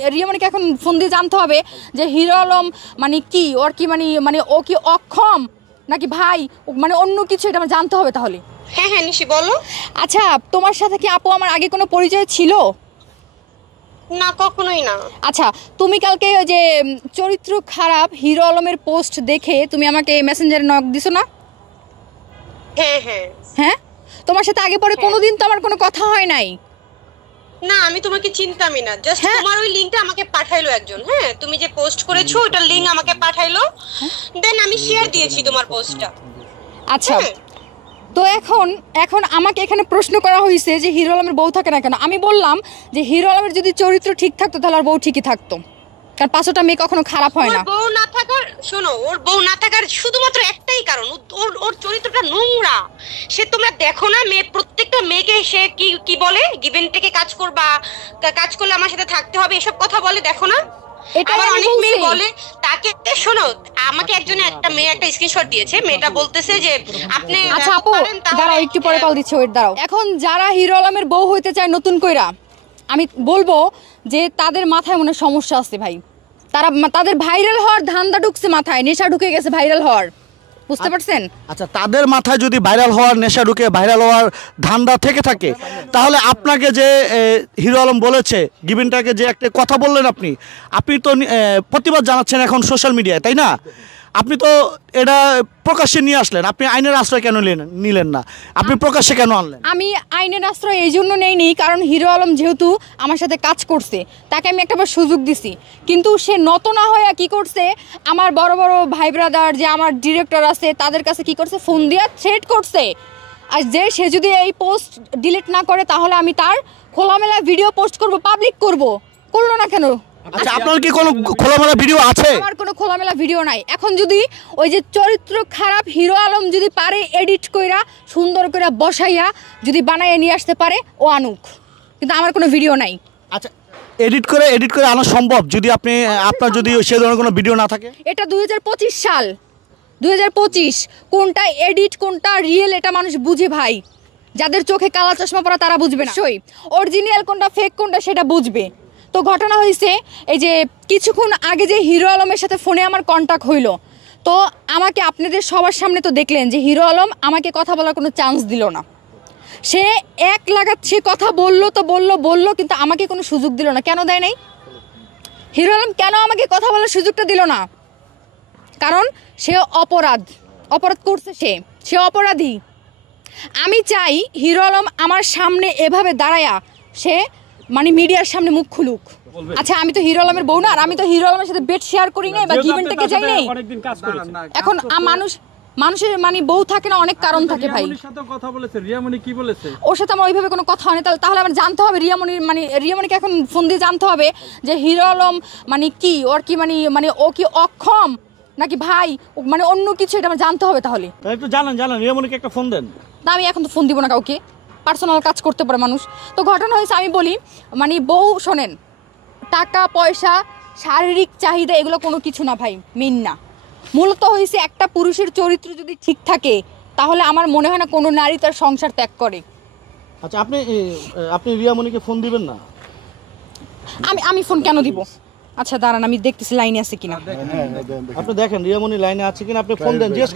রিয়ামণিকে এখন ফোন দিয়ে জানতে হবে যে হিরো আলম মানে কি ওর কি মানে ও কি অক্ষম নাকি ভাই মানে অন্য কিছু, এটা আমার জানতে হবে তাহলে। হ্যাঁ হ্যাঁ নিশি বলো। আচ্ছা, তোমার সাথে কি আপু আমার আগে কোনো পরিচয় ছিল? না, কখনোই না। আচ্ছা, তুমি কালকে ওই যে চরিত্র খারাপ হিরো আলমের পোস্ট দেখে তুমি আমাকে মেসেঞ্জারে নক দিছো না? হ্যাঁ হ্যাঁ হ্যাঁ, তোমার সাথে আগে পরে কোনোদিন তো আমার কোনো কথা হয় নাই। না, আমি তোমাকে চিনতামই না, জাস্ট তোমার ওই লিংকটা আমাকে পাঠাইলো একজন। হ্যাঁ, তুমি যে পোস্ট করেছো ওটার লিংক আমাকে পাঠাইলো, দেন আমি শেয়ার দিয়েছি তোমার পোস্টটা। আচ্ছা, তো এখন আমাকে এখানে প্রশ্ন করা হয়েছে যে হিরো আলমের বউ থাকে না কেন। আমি বললাম যে হিরো আলমের যদি চরিত্র ঠিক থাকতো তাহলে আর বউ ঠিকই থাকতো, কারণ পাঁচটা মেয়ে কখনো খারাপ হয় না। ওর বউ না থাকার, শোনো, ওর বউ না থাকার শুধুমাত্র একটাই কারণ, ওর চরিত্রটা নোংরা। সে তোমরা দেখো না, প্রত্যেকটা মেয়েকে সে কি কি বলে, গিভেন টেকে কাজ করবা, কাজ করলে আমার সাথে থাকতে হবে, এসব কথা বলে, দেখো না। আবার অনেক মেয়ে বলে তাকে, শোনো, আমাকে একজনে একটা মেয়ে একটা স্ক্রিনশট দিয়েছে, মেয়েটা বলতেছে যে আপনি আচ্ছা আপু দাঁড়াও, একটু পরে কল দিচ্ছে, ওয়েট দাঁড়াও। এখন যারা হিরো আলমের বউ হইতে চায় নতুন কইরা, আমি বলবো যে তাদের মাথায় মনে সমস্যা আছে ভাই। তাদের ভাইরাল হওয়ার ধান্দা ঢুকছে মাথায়, নেশা ঢুকে গেছে ভাইরাল হওয়ার, বুঝতে পারছেন? আচ্ছা, তাদের মাথায় যদি ভাইরাল হওয়ার নেশা ঢুকে, ভাইরাল হওয়ার ধান্দা থেকে থাকে, তাহলে আপনাকে যে হিরো আলম বলেছে, গিভিনটাকে যে একটা কথা বললেন, আপনি তো প্রতিবাদ জানাচ্ছেন এখন সোশ্যাল মিডিয়ায়, তাই না? আপনি তো এটা প্রকাশ্যে নিয়ে আসলেন, আপনি আইনের আশ্রয় কেন নিলেন না? আপনি প্রকাশ্যে কেন আনলেন? আমি আইনের আশ্রয় এই জন্য নেইনি, কারণ হিরো আলম যেহেতু আমার সাথে কাজ করছে, তাকে আমি একটা সুযোগ দিছি। কিন্তু সে নত না হয়ে কি করছে, আমার বড় বড় ভাই ব্রাদার যে আমার ডিরেক্টর আছে তাদের কাছে কি করছে, ফোন দিয়ে থ্রেট করছে। আর সে যদি এই পোস্ট ডিলিট না করে তাহলে আমি তার খোলামেলা ভিডিও পোস্ট করব, পাবলিক করব। করলো না কেন? আচ্ছা, আপনার কি কোনো খোলামেলা ভিডিও আছে? আমার কোনো খোলামেলা ভিডিও নাই। এখন যদি ওই যে চরিত্র খারাপ হিরো আলম যদি পারে এডিট কইরা সুন্দর করে বসাইয়া যদি বানাইয়া নিয়ে আসতে পারে, ও আনুক, কিন্তু আমার কোনো ভিডিও নাই। আচ্ছা, এডিট করে আনা সম্ভব যদি আপনার যদি সেই ধরনের কোনো ভিডিও না থাকে? এটা 2025 সাল, 2025, কোনটা এডিট কোনটা রিয়েল এটা মানুষ বুঝে ভাই। যাদের চোখে কালা চশমা পরা তারা বুঝবে না, অরিজিনাল কোনটা ফেক কোনটা সেটা বুঝবে। তো ঘটনা হয়েছে এই যে কিছুক্ষণ আগে যে হিরো আলমের সাথে ফোনে আমার কন্ট্যাক্ট হইলো, তো আমাকে আপনাদের সবার সামনে তো দেখলেন যে হিরো আলম আমাকে কথা বলার কোনো চান্স দিল না। সে এক লাগাচ্ছে কথা বললো তো বললো, কিন্তু আমাকে কোনো সুযোগ দিল না। কেন দেয় নাই? হিরো আলম কেন আমাকে কথা বলার সুযোগটা দিল না? কারণ সে অপরাধ করছে, সে অপরাধী। আমি চাই হিরো আলম আমার সামনে এভাবে দাঁড়ায়া সে মানে মিডিয়ার সামনে মুখ খুলুক। আচ্ছা, আমি তো হিরো আলমের বউ না, আর আমি তো হিরো আলমের সাথে বেড শেয়ার করি নাই বা গিভেন টেকে যাই নাই। এখন মানুষের মানে বউ থাকে না, অনেক কারণ থাকে ভাই। ওর সাথে আমার ওইভাবে কোনো কথা হয়নি, তাহলে আমার জানতে হবে রিয়ামণিকে এখন ফোন দিয়ে জানতে হবে যে হিরো আলম মানে কি ওর কি মানে ও কি অক্ষম নাকি ভাই মানে অন্য কিছু, এটা আমার জানতে হবে তাহলে। একটু জানান রিয়ামণিকে একটা ফোন দেন। না, আমি এখন তো ফোন দিব না কাউকে, পার্সোনাল কাজ করতে পারে মানুষ। তো ঘটনা হয়েছে, আমি বলি মানে বউ, শোনেন, টাকা পয়সা শারীরিক চাহিদা এগুলো কোনো কিছু না ভাই, মেন না। মূলত হয়েছে একটা পুরুষের চরিত্র যদি ঠিক থাকে তাহলে আমার মনে হয় না কোনো নারী তার সংসার ত্যাগ করে। আচ্ছা, আপনি রিয়ামণিকে ফোন দিবেন না? আমি ফোন কেন দিব? আচ্ছা দাঁড়ান, আমি দেখতেছি লাইনে আছে কিনা। আপনি দেখেন রিয়ামণি লাইনে আছে কিনা, আপনি ফোন দেন, জিজ্ঞেস